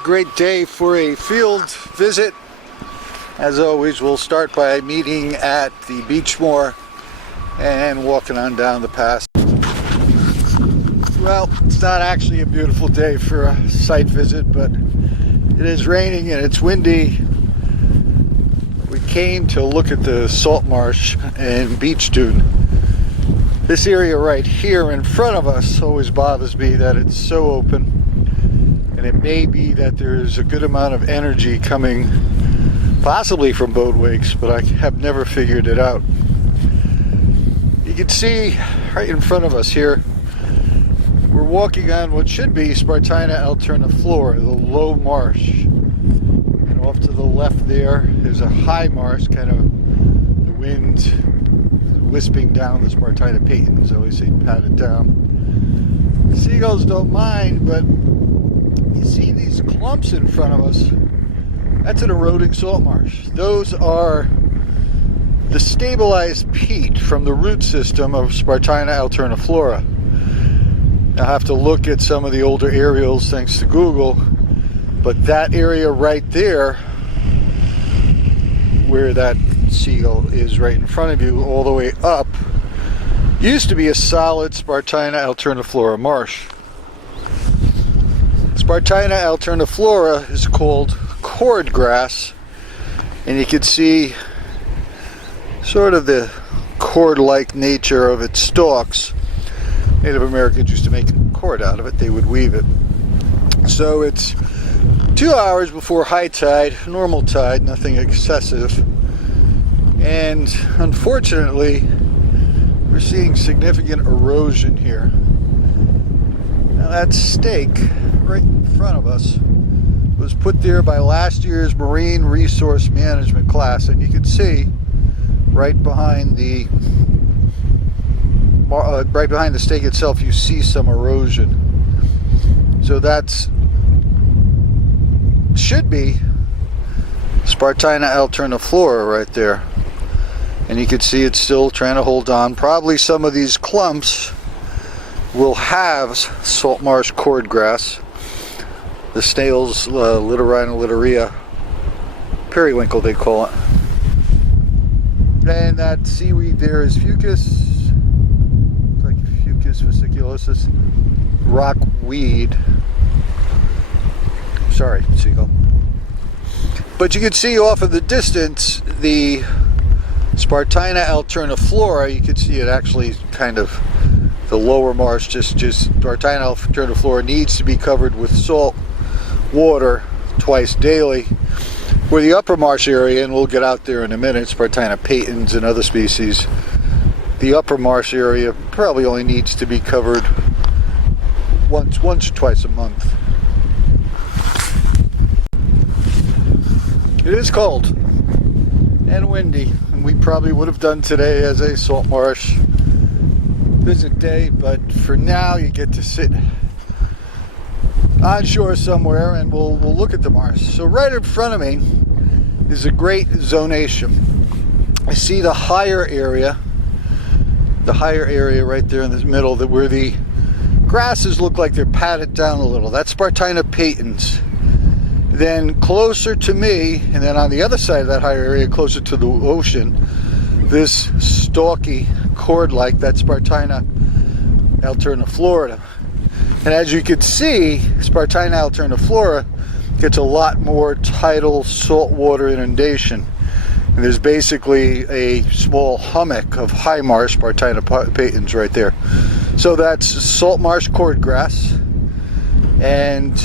a great day for a field visit. As always, we'll start by meeting at the Beachmore and walking on down the pass. Well, it's not actually a beautiful day for a site visit, but it is raining and it's windy. We came to look at the salt marsh and beach dune. This area right here in front of us always bothers me that it's so open, and it may be that there's a good amount of energy coming possibly from boat wakes, but I have never figured it out. You can see right in front of us here, we're walking on what should be Spartina alterniflora, the low marsh. And off to the left there is a high marsh, kind of the wind wisping down the Spartina patens. I always say pat it down. Seagulls don't mind, but you see these clumps in front of us? That's an eroding salt marsh. Those are the stabilized peat from the root system of Spartina alterniflora. I'll have to look at some of the older aerials thanks to Google, but that area right there, where that seagull is right in front of you, all the way up, used to be a solid Spartina alterniflora marsh. Spartina alterniflora is called cordgrass, and you can see sort of the cord-like nature of its stalks. Native Americans used to make cord out of it. They would weave it. So it's 2 hours before high tide, normal tide, nothing excessive. And unfortunately, we're seeing significant erosion here. Now that stake right in front of us was put there by last year's Marine Resource Management class, and you can see right behind the stake itself, you see some erosion. So that's should be Spartina alterniflora right there, and you can see it's still trying to hold on. Probably some of these clumps will have salt marsh cordgrass, the snail's Litorina periwinkle they call it, and that seaweed there is fucus. Fasciculosus, rockweed. Sorry, seagull. But you can see off in the distance the Spartina alterniflora. You can see it actually kind of the lower marsh. Just Spartina alterniflora needs to be covered with salt water twice daily. Where the upper marsh area, and we'll get out there in a minute, Spartina patens and other species. The upper marsh area probably only needs to be covered once or twice a month. It is cold and windy, and we probably would have done today as a salt marsh visit day, but for now you get to sit on shore somewhere and we'll look at the marsh. So right in front of me is a great zonation. I see the higher area right there in the middle, that where the grasses look like they're patted down a little. That's Spartina patens. Then closer to me, and then on the other side of that higher area, closer to the ocean, this stalky cord-like, that's Spartina alterniflora. And as you can see, Spartina alterniflora gets a lot more tidal saltwater inundation. And there's basically a small hummock of high marsh Spartina patens right there. So that's salt marsh cordgrass and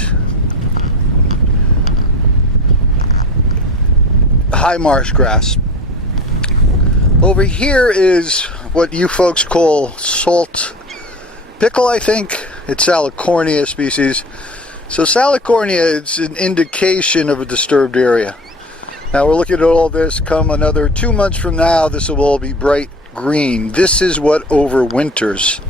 high marsh grass. Over here is what you folks call salt pickle, I think. It's Salicornia species. So Salicornia is an indication of a disturbed area. Now we're looking at all this. Come another 2 months from now, this will all be bright green. This is what overwinters.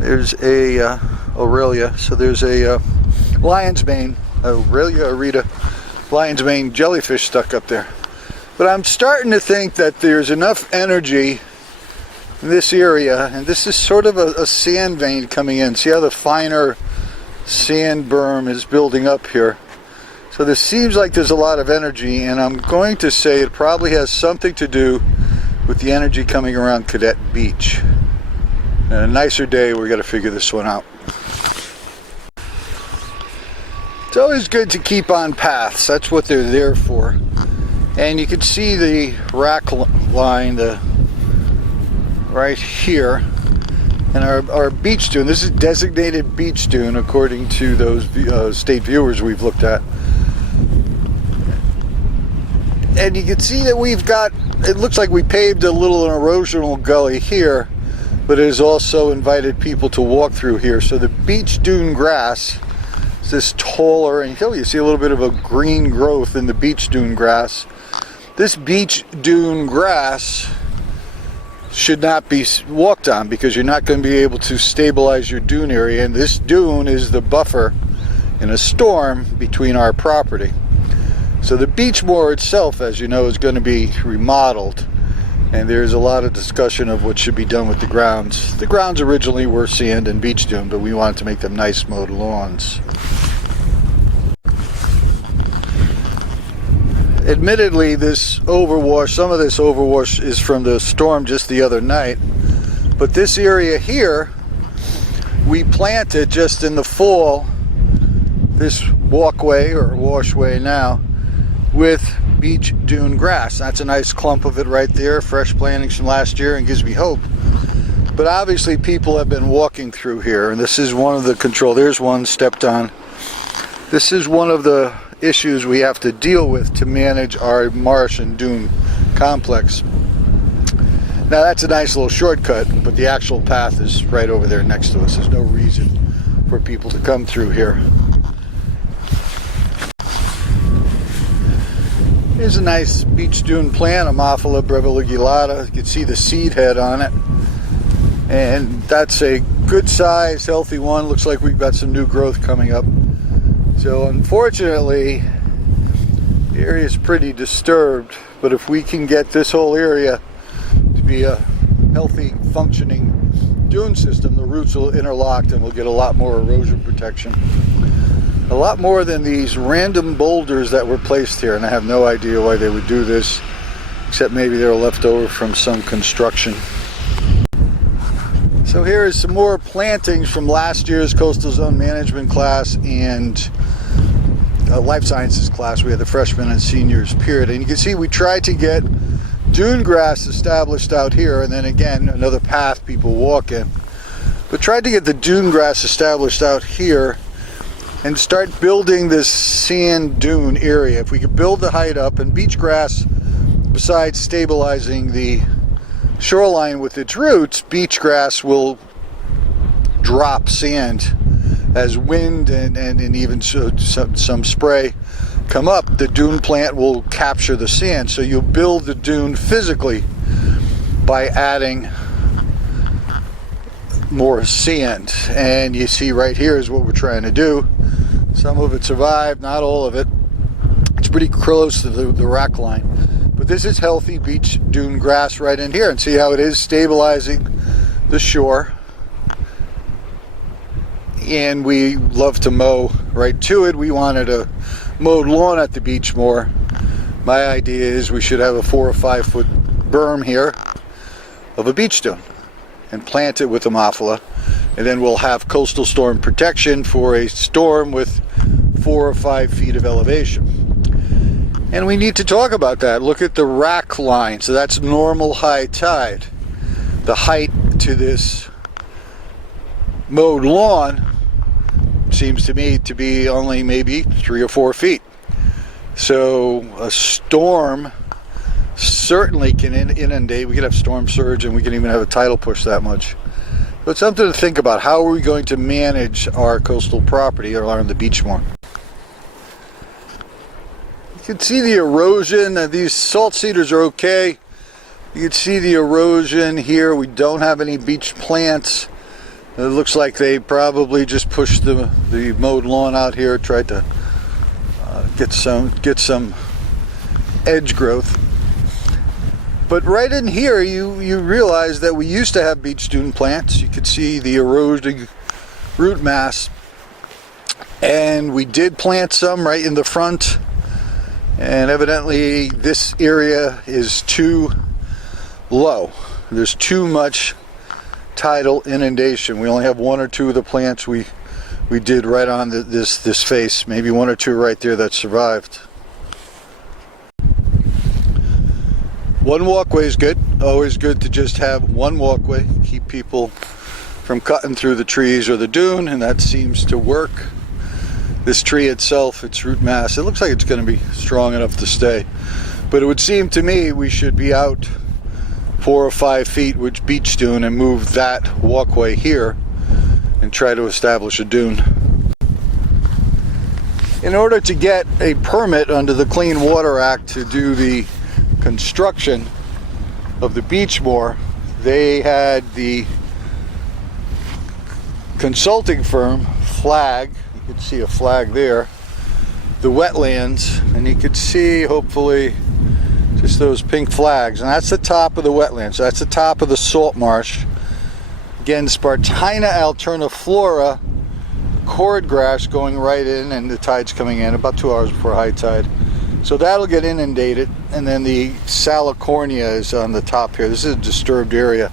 There's a Aurelia. So there's a lion's mane, Aurelia aurita, lion's mane jellyfish stuck up there. But I'm starting to think that there's enough energy this area, and this is sort of a sand vein coming in. See how the finer sand berm is building up here? So this seems like there's a lot of energy, and I'm going to say it probably has something to do with the energy coming around Cadet Beach. And a nicer day, we're going to figure this one out. It's always good to keep on paths. That's what they're there for. And you can see the rack line right here. And our beach dune, this is designated beach dune according to those state viewers we've looked at. And you can see that we've got, it looks like we paved a little erosional gully here, but it has also invited people to walk through here. So the beach dune grass is this taller, and you see a little bit of a green growth in the beach dune grass. This beach dune grass should not be walked on because you're not going to be able to stabilize your dune area, and this dune is the buffer in a storm between our property. So the beach moor itself, as you know, is going to be remodeled, and there's a lot of discussion of what should be done with the grounds. The grounds originally were sand and beach dune, but we wanted to make them nice mowed lawns. Admittedly, this overwash, some of this overwash is from the storm just the other night, but this area here, we planted just in the fall, this walkway or washway now, with beach dune grass. That's a nice clump of it right there, fresh plantings from last year, and gives me hope. But obviously people have been walking through here, and this is one of the control. There's one stepped on. This is one of the issues we have to deal with to manage our marsh and dune complex. Now that's a nice little shortcut, but the actual path is right over there next to us. There's no reason for people to come through here. Here's a nice beach dune plant, Ammophila breviligulata. You can see the seed head on it. And that's a good size, healthy one. Looks like we've got some new growth coming up. So unfortunately, the area is pretty disturbed. But if we can get this whole area to be a healthy, functioning dune system, the roots will interlock and we'll get a lot more erosion protection. A lot more than these random boulders that were placed here, and I have no idea why they would do this, except maybe they're left over from some construction. So here is some more plantings from last year's coastal zone management class and life sciences class. We had the freshmen and seniors period, and you can see we tried to get dune grass established out here, and then again another path people walk in, but tried to get the dune grass established out here and start building this sand dune area. If we could build the height up, and beach grass, besides stabilizing the shoreline with its roots, beach grass will drop sand as wind and even some spray come up. The dune plant will capture the sand, so you'll build the dune physically by adding more sand. And you see right here is what we're trying to do. Some of it survived, not all of it. It's pretty close to the rack line. But this is healthy beach dune grass right in here, and see how it is stabilizing the shore. And we love to mow right to it. We wanted a mowed lawn at the beach more. My idea is we should have a 4 or 5 foot berm here of a beach dune and plant it with Ammophila, and then we'll have coastal storm protection for a storm with 4 or 5 feet of elevation. And we need to talk about that. Look at the rack line. So that's normal high tide. The height to this mowed lawn seems to me to be only maybe 3 or 4 feet. So a storm certainly can inundate. We could have storm surge, and we can even have a tidal push that much. But something to think about. How are we going to manage our coastal property along the beach more? You can see the erosion. These salt cedars are okay. You can see the erosion here. We don't have any beach plants. It looks like they probably just pushed the mowed lawn out here, tried to get some edge growth. But right in here, you realize that we used to have beach dune plants. You could see the eroding root mass. And we did plant some right in the front. And evidently this area is too low. There's too much tidal inundation. We only have one or two of the plants we did right on this face. Maybe one or two right there that survived. One walkway is good. Always good to just have one walkway. Keep people from cutting through the trees or the dune, and that seems to work. This tree itself, its root mass, it looks like it's going to be strong enough to stay. But it would seem to me we should be out 4 or 5 feet with beach dune and move that walkway here and try to establish a dune. In order to get a permit under the Clean Water Act to do the construction of the beach moor, they had the consulting firm flag, you can see a flag there, the wetlands, and you could see hopefully just those pink flags, and that's the top of the wetlands. So that's the top of the salt marsh. Again, Spartina alterniflora, cordgrass going right in, and the tide's coming in about 2 hours before high tide. So that'll get inundated, and then the Salicornia is on the top here. This is a disturbed area.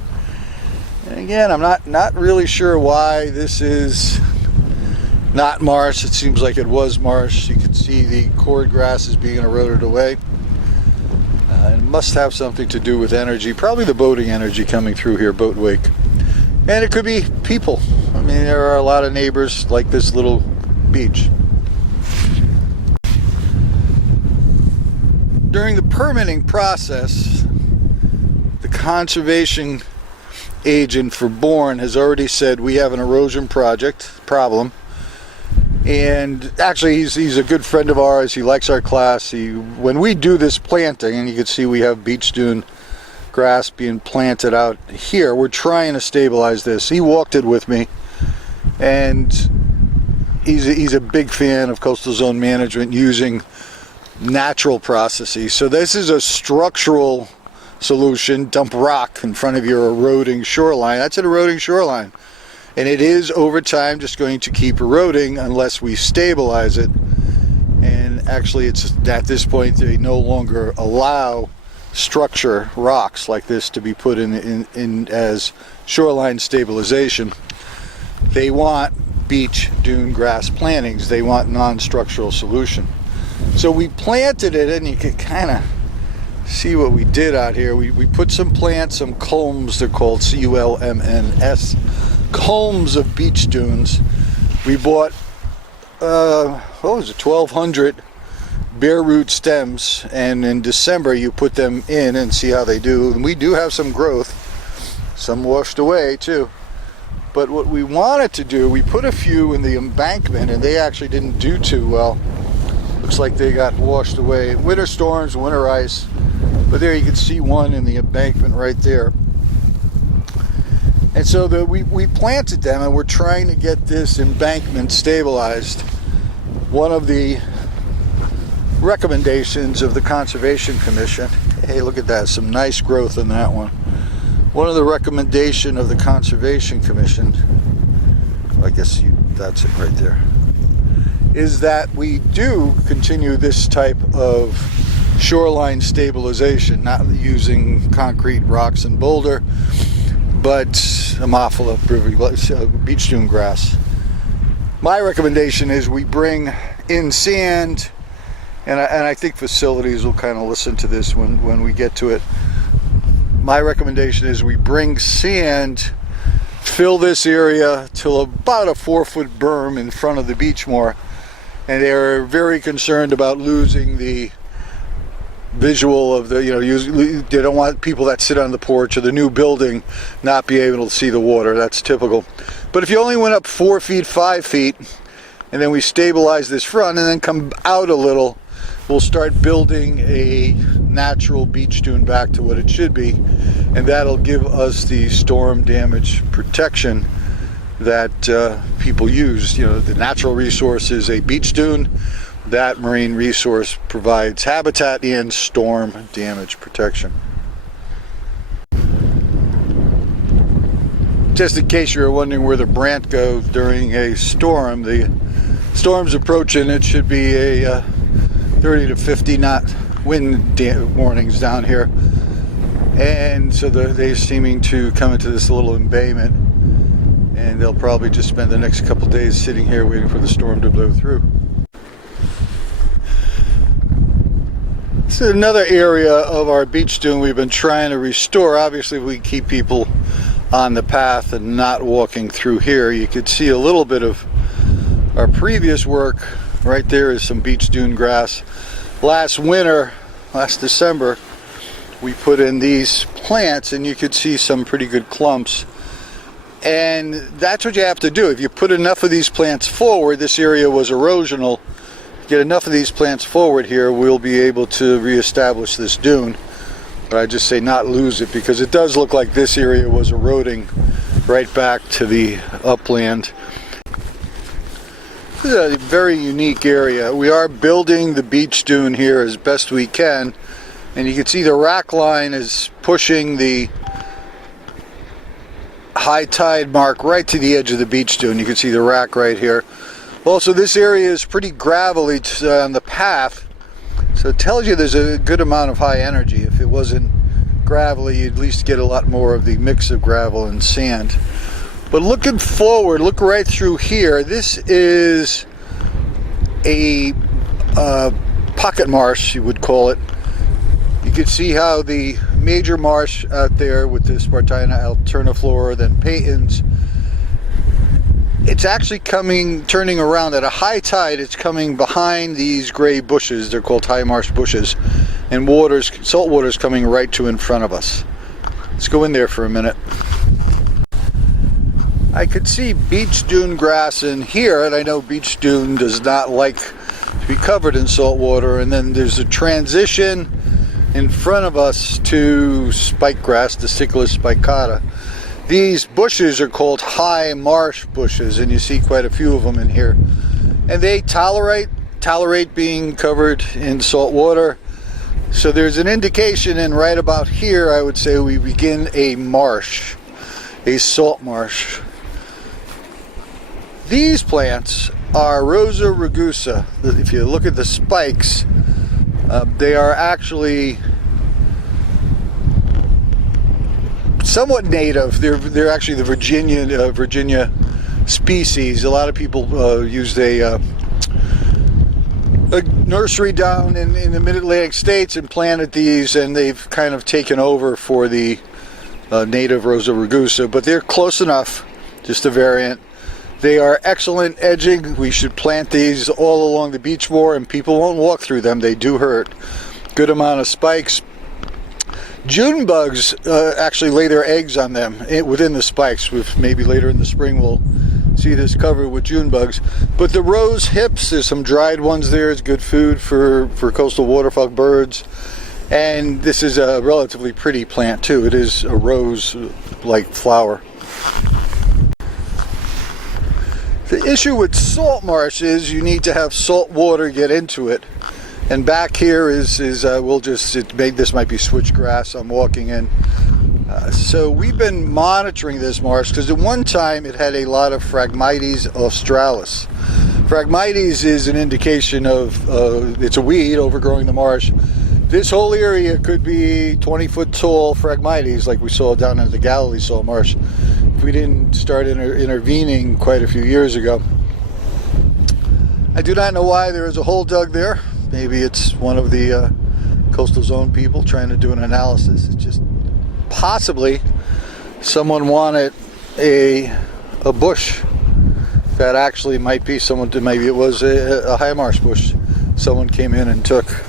And again, I'm not really sure why this is not marsh. It seems like it was marsh. You can see the cordgrass is being eroded away. It must have something to do with energy, probably the boating energy coming through here, boat wake. And it could be people. I mean, there are a lot of neighbors like this little beach. During the permitting process, the conservation agent for Bourne has already said we have an erosion problem. And actually, he's a good friend of ours. He likes our class. When we do this planting, and you can see we have beach dune grass being planted out here, we're trying to stabilize this. He walked it with me, and he's a big fan of coastal zone management using natural processes. So this is a structural solution. Dump rock in front of your eroding shoreline. That's an eroding shoreline. And it is over time just going to keep eroding unless we stabilize it. And actually, it's at this point they no longer allow structure rocks like this to be put in as shoreline stabilization. They want beach dune grass plantings. They want non-structural solution. So we planted it, and you can kind of see what we did out here. We put some plants, some culms. They're called C-U-L-M-N-S. Culms of beach dunes. We bought 1,200 bare root stems, and in December you put them in and see how they do. And we do have some growth, some washed away too. But what we wanted to do, we put a few in the embankment, and they actually didn't do too well. Looks like they got washed away. Winter storms, winter ice. But there you can see one in the embankment right there. And so we planted them, and we're trying to get this embankment stabilized. One of the recommendations of the Conservation Commission, hey, look at that, some nice growth in that one. One of the recommendation of the Conservation Commission, I guess that's it right there, is that we do continue this type of shoreline stabilization, not using concrete, rocks, and boulder, but Ammophila, beach dune grass. My recommendation is we bring in sand, and I think facilities will kind of listen to this when we get to it. My recommendation is we bring sand, fill this use till about a 4-foot berm in front of the beach moor, and they're very concerned about losing the visual of the, they don't want people that sit on the porch of the new building not be able to see the water. That's typical. But if you only went up 4 feet, 5 feet, and then we stabilize this front and then come out a little, we'll start building a natural beach dune back to what it should be, and that'll give us the storm damage protection that people use. The natural resource is a beach dune. That marine resource provides habitat and storm damage protection. Just in case you were wondering where the brant goes during a storm, the storm's approaching. It should be a 30 to 50 knot wind warnings down here. And so they're seeming to come into this little embayment, and they'll probably just spend the next couple days sitting here waiting for the storm to blow through. This is another area of our beach dune we've been trying to restore. Obviously, we keep people on the path and not walking through here. You could see a little bit of our previous work. Right there is some beach dune grass. Last winter, last December, we put in these plants, and you could see some pretty good clumps. And that's what you have to do. If you put enough of these plants forward, this area was erosional, get enough of these plants forward here, we'll be able to reestablish this dune. But I just say not lose it, because it does look like this area was eroding right back to the upland. This is a very unique area. We are building the beach dune here as best we can, and you can see the rack line is pushing the high tide mark right to the edge of the beach dune. You can see the rack right here. Also, this area is pretty gravelly on the path, so it tells you there's a good amount of high energy. If it wasn't gravelly, you'd at least get a lot more of the mix of gravel and sand. But looking forward, look right through here. This is a pocket marsh, you would call it. You can see how the major marsh out there with the Spartina, alterniflora, then patens, it's actually turning around at a high tide. It's coming behind these gray bushes. They're called high marsh bushes, and salt water is coming right to in front of us. Let's go in there for a minute. I could see beach dune grass in here, and I know beach dune does not like to be covered in salt water. And then there's a transition in front of us to spike grass, Deciculus spicata. These bushes are called high marsh bushes, and you see quite a few of them in here. And they tolerate being covered in salt water. So there's an indication, and right about here I would say we begin a marsh, a salt marsh. These plants are Rosa rugosa. If you look at the spikes, they are actually somewhat native. They're actually the Virginia species. A lot of people used a nursery down in the mid-Atlantic states and planted these, and they've kind of taken over for the native Rosa rugosa, but they're close enough, just a variant. They are excellent edging. We should plant these all along the beach more, and people won't walk through them. They do hurt. Good amount of spikes. June bugs actually lay their eggs on them within the spikes. Maybe later in the spring we'll see this covered with June bugs. But the rose hips, there's some dried ones there. It's good food for coastal waterfowl birds. And this is a relatively pretty plant too. It is a rose-like flower. The issue with salt marsh is you need to have salt water get into it. And back here is this might be switchgrass I'm walking in. So we've been monitoring this marsh because at one time it had a lot of Phragmites australis. Phragmites is an indication of, it's a weed overgrowing the marsh. This whole area could be 20-foot tall Phragmites like we saw down in the Galilee salt marsh if we didn't start intervening quite a few years ago. I do not know why there is a hole dug there. Maybe it's one of the coastal zone people trying to do an analysis. It's just possibly someone wanted a bush that actually might be someone. Maybe it was a high marsh bush someone came in and took.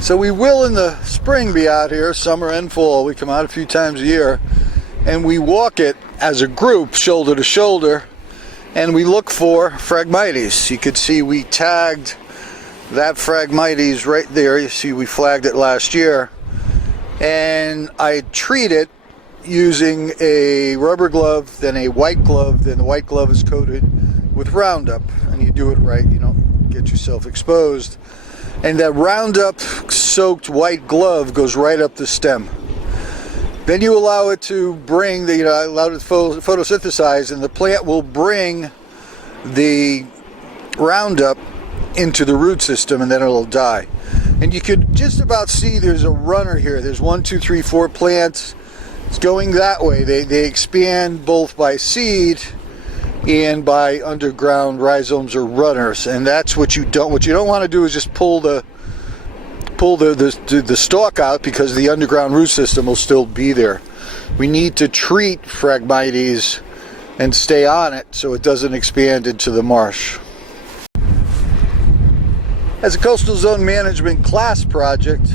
So we will in the spring be out here, summer and fall. We come out a few times a year, and we walk it as a group, shoulder to shoulder, and we look for Phragmites. You could see we tagged that Phragmites right there. You see we flagged it last year, and I treat it using a rubber glove, then a white glove. Then the white glove is coated with Roundup, and you do it right. You don't get yourself exposed. And that Roundup soaked white glove goes right up the stem. Then you allow it to bring the, allow it to photosynthesize, and the plant will bring the Roundup into the root system, and then it'll die. And you could just about see there's a runner here. There's 1, 2, 3, 4 plants. It's going that way. They expand both by seed and by underground rhizomes or runners, and that's what you don't want to do is just pull the stalk out, because the underground root system will still be there. We need to treat Phragmites and stay on it so it doesn't expand into the marsh. As a coastal zone management class project,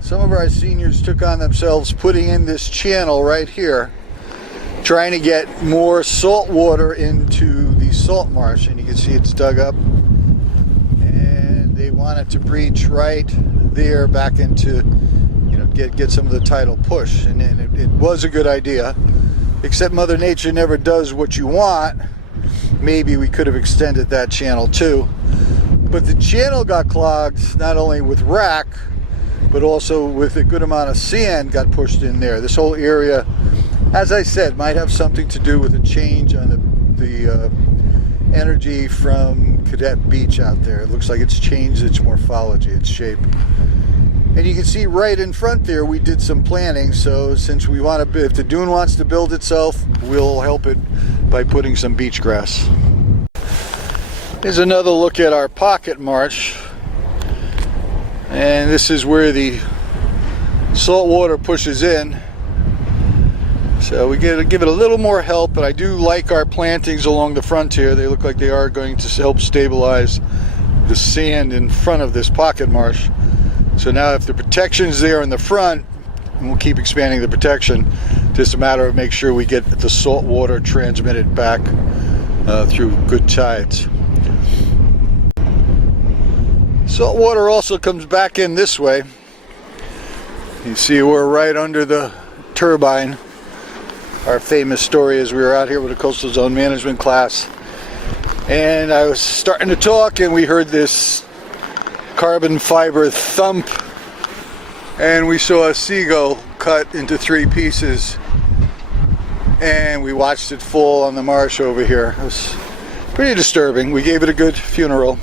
some of our seniors took on themselves putting in this channel right here, trying to get more salt water into the salt marsh, and you can see it's dug up, and they wanted to breach right there back into, get some of the tidal push, and it was a good idea, except Mother Nature never does what you want. Maybe we could have extended that channel too. But the channel got clogged not only with rack, but also with a good amount of sand got pushed in there. This whole area, as I said, might have something to do with a change on the energy from Cadet Beach out there. It looks like it's changed its morphology, its shape. And you can see right in front there we did some planting, so since we want to, if the dune wants to build itself, we'll help it by putting some beach grass. Here's another look at our pocket marsh, and this is where the salt water pushes in, so we give it a little more help. But I do like our plantings along the frontier. They look like they are going to help stabilize the sand in front of this pocket marsh. So now if the protection's there in the front, and we'll keep expanding the protection, just a matter of make sure we get the salt water transmitted back through good tides. Salt water also comes back in this way. You see we're right under the turbine. Our famous story is we were out here with a coastal zone management class, and I was starting to talk, and we heard this carbon fiber thump, and we saw a seagull cut into 3 pieces, and we watched it fall on the marsh over here. It was pretty disturbing. We gave it a good funeral.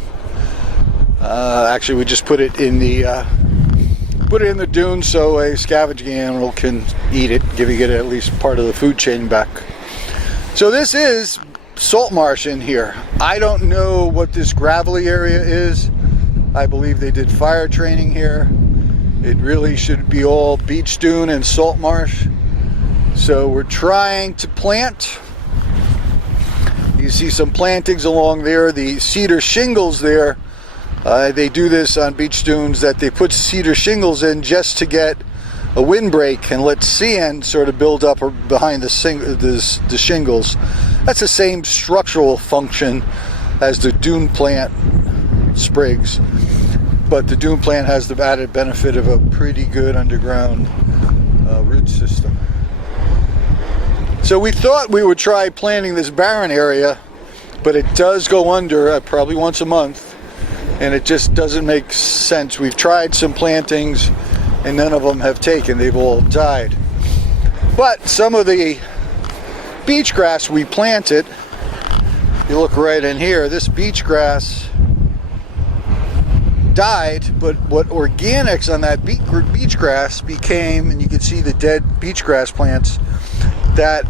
Actually, we just put it in the dune so a scavenging animal can eat it, giving it at least part of the food chain back. So this is salt marsh in here. I don't know what this gravelly area is. I believe they did fire training here. It really should be all beach dune and salt marsh. So we're trying to plant. You see some plantings along there. The cedar shingles there, they do this on beach dunes, that they put cedar shingles in just to get a windbreak and let sand sort of build up behind the shingles. That's the same structural function as the dune plant sprigs, but the dune plant has the added benefit of a pretty good underground root system. So we thought we would try planting this barren area, but it does go under probably once a month, and it just doesn't make sense. We've tried some plantings and none of them have taken. They've all died. But some of the beach grass we planted, you look right in here, this beach grass died, but what organics on that beach grass became, and you can see the dead beach grass plants, that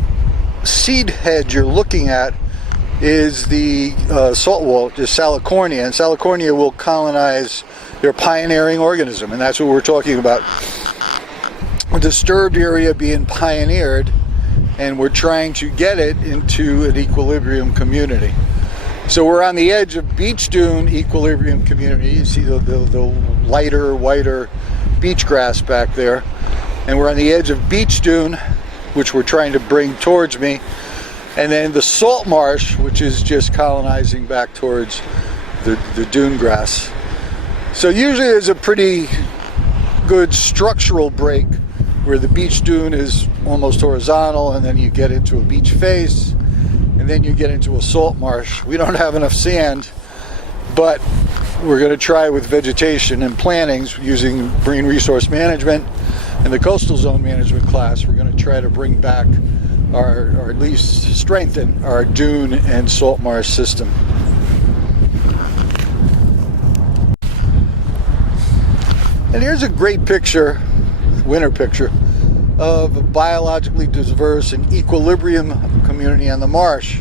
seed head you're looking at is the salt wall, the Salicornia, and Salicornia will colonize their pioneering organism, and that's what we're talking about. A disturbed area being pioneered, and we're trying to get it into an equilibrium community. So we're on the edge of beach dune equilibrium community. You see the lighter, whiter beach grass back there, and we're on the edge of beach dune, which we're trying to bring towards me, and then the salt marsh, which is just colonizing back towards the dune grass. So usually there's a pretty good structural break where the beach dune is almost horizontal, and then you get into a beach face, and then you get into a salt marsh. We don't have enough sand, but we're going to try with vegetation and plantings using marine resource management in the coastal zone management class, we're going to try to bring back or at least strengthen our dune and salt marsh system. And here's a great picture, winter picture, of a biologically diverse and equilibrium community on the marsh.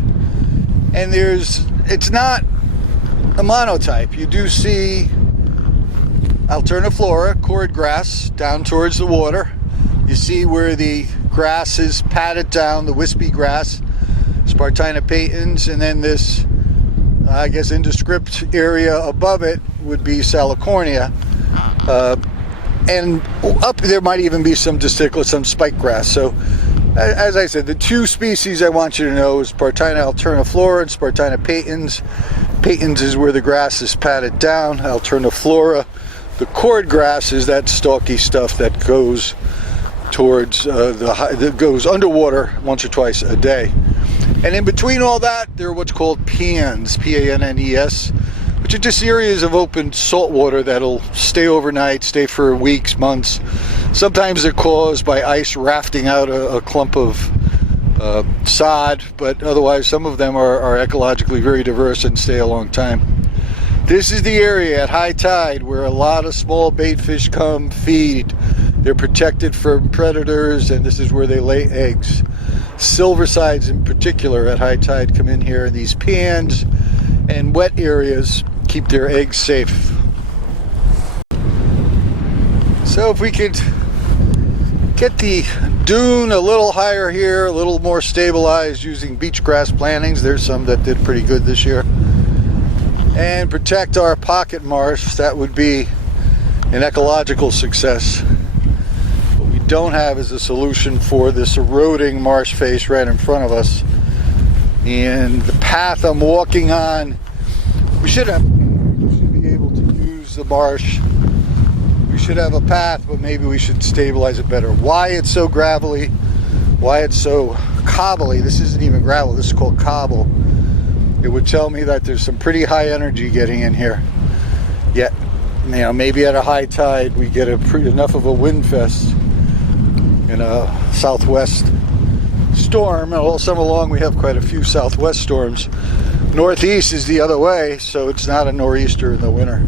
And it's not a monotype. You do see alterniflora, cordgrass, down towards the water. You see where the grass is patted down, the wispy grass, Spartina patens, and then this, I guess, indescript area above it would be Salicornia. And up there might even be some disticula, some spike grass. So, as I said, the two species I want you to know is Spartina alterniflora and Spartina patens. Patens is where the grass is patted down. Alterniflora, the cordgrass, is that stalky stuff that goes towards that goes underwater once or twice a day. And in between all that, there are what's called patens, P-A-N-N-E-S, which are just areas of open salt water that'll stay overnight, stay for weeks, months. Sometimes they're caused by ice rafting out a clump of sod, but otherwise some of them are ecologically very diverse and stay a long time. This is the area at high tide where a lot of small bait fish come feed. They're protected from predators, and this is where they lay eggs. Silversides in particular at high tide come in here, and these pans and wet areas keep their eggs safe. So if we could get the dune a little higher here, a little more stabilized using beach grass plantings. There's some that did pretty good this year. And protect our pocket marsh, that would be an ecological success. What we don't have is a solution for this eroding marsh face right in front of us. And the path I'm walking on, we should be able to use the marsh. We should have a path, but maybe we should stabilize it better. Why it's so gravelly, why it's so cobbly, this isn't even gravel, this is called cobble. It would tell me that there's some pretty high energy getting in here. Yet, maybe at a high tide we get enough of a wind fest in a southwest storm. And all summer long we have quite a few southwest storms. Northeast is the other way, so it's not a nor'easter in the winter.